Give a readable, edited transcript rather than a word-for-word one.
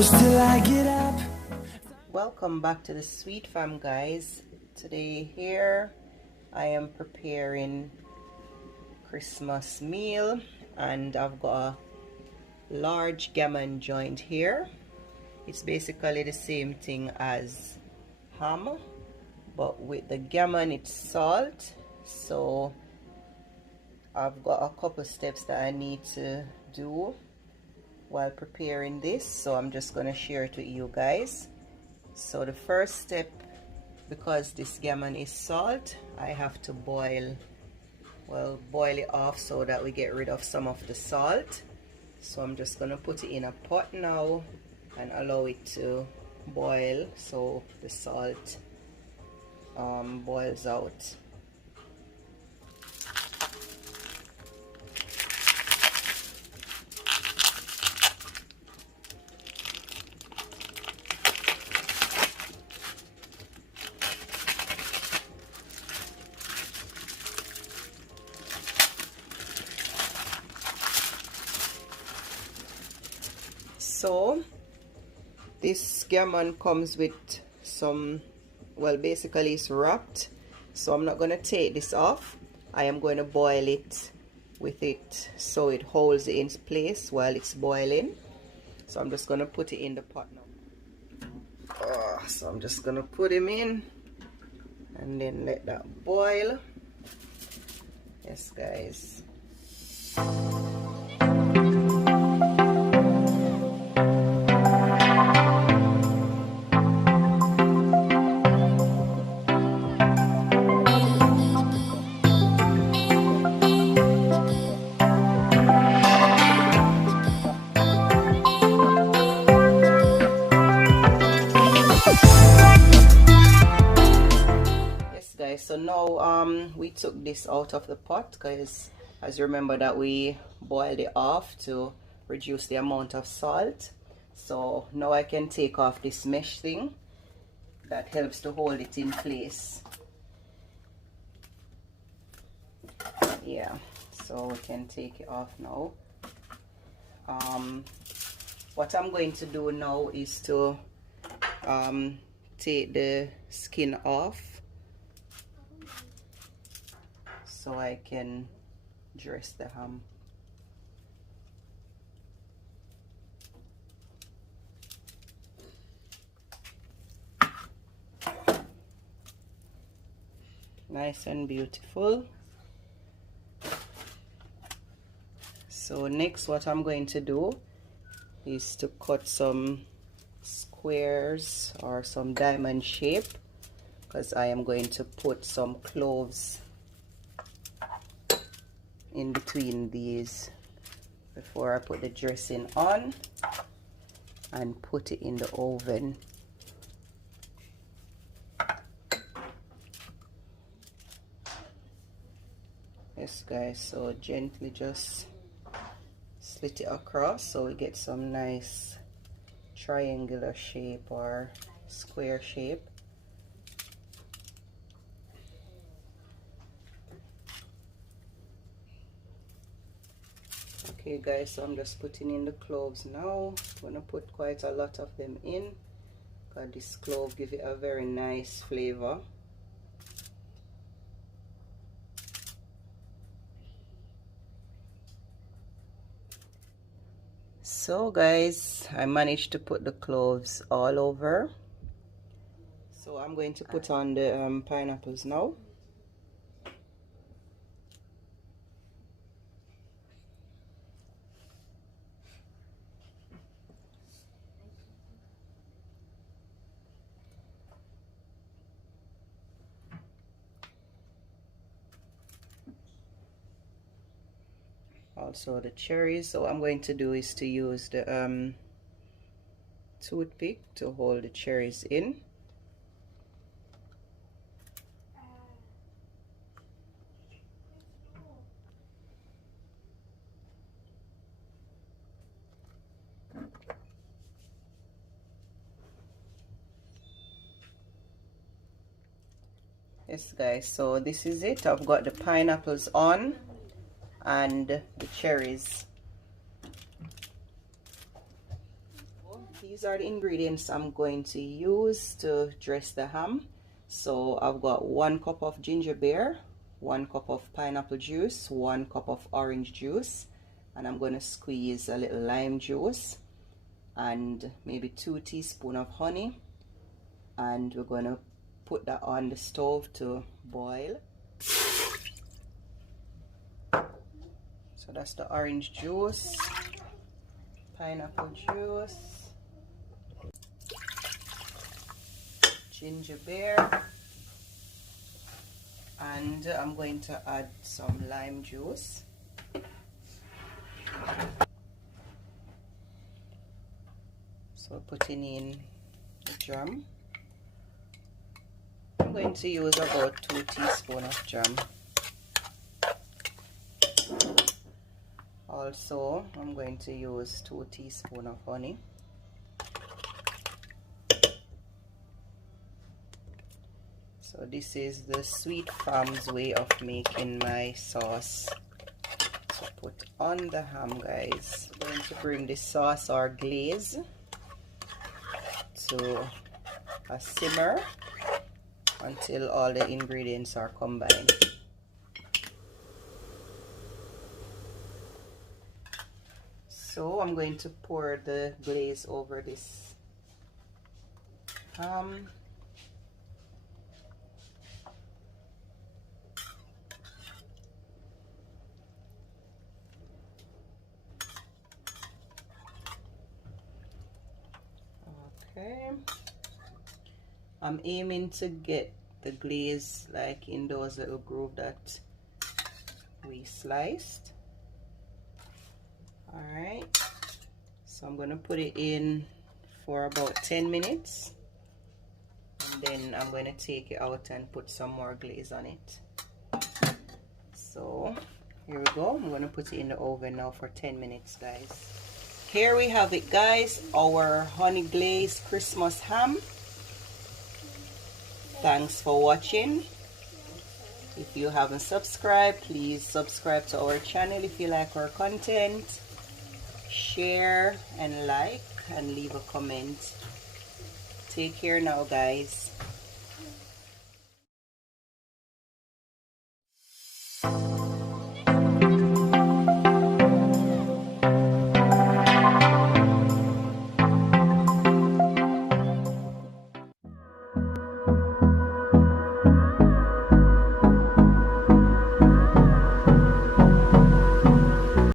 close till I get up. Welcome back to the Sweet Fam, guys. Today here I am preparing Christmas meal, and I've got a large gammon joint here. It's basically the same thing as ham, but with the gammon it's salt. So I've got a couple steps that I need to do while preparing this, so I'm just going to share it with you guys. So the first step, because this gammon is salt, I have to boil it off so that we get rid of some of the salt. So I'm just going to put it in a pot now and allow it to boil so the salt boils out. So this gammon comes with some, well, basically it's wrapped, so I'm not going to take this off. I am going to boil it with it so it holds it in place while it's boiling. So I'm just going to put it in the pot now. So I'm just going to put him in and then let that boil. Yes, guys. So now we took this out of the pot, because as you remember that we boiled it off to reduce the amount of salt. So now I can take off this mesh thing that helps to hold it in place. Yeah, so we can take it off now. What I'm going to do now is to take the skin off so I can dress the ham. Nice and beautiful. So next, what I'm going to do is to cut some squares or some diamond shape, because I am going to put some cloves in between these before I put the dressing on and put it in the oven. Yes, guys, so gently just slit it across so we get some nice triangular shape or square shape. Okay, guys, so I'm just putting in the cloves now. I'm gonna put quite a lot of them in, because this clove gives it a very nice flavor. So guys, I managed to put the cloves all over. So I'm going to put on the pineapples now. Also the cherries. So what I'm going to do is to use the toothpick to hold the cherries in. Yes, guys, so this is it. I've got the pineapples on and the cherries. these are the ingredients I'm going to use to dress the ham. So I've got 1 cup of ginger beer, 1 cup of pineapple juice, 1 cup of orange juice, and I'm going to squeeze a little lime juice and maybe 2 teaspoons of honey, and we're going to put that on the stove to boil. So that's the orange juice, pineapple juice, ginger beer, and I'm going to add some lime juice. So putting in the jam. I'm going to use about 2 teaspoons of jam. Also, I'm going to use 2 teaspoons of honey. So this is the Sweet Farm's way of making my sauce. So put on the ham, guys. I'm going to bring the sauce or glaze to a simmer until all the ingredients are combined. So I'm going to pour the glaze over this ham. Okay. I'm aiming to get the glaze like in those little grooves that we sliced. Alright, so I'm going to put it in for about 10 minutes, and then I'm going to take it out and put some more glaze on it. So here we go. I'm going to put it in the oven now for 10 minutes, guys. Here we have it, guys, our honey glazed Christmas ham. Thanks for watching. If you haven't subscribed, please subscribe to our channel if you like our content. Share and like and leave a comment. Take care now, guys.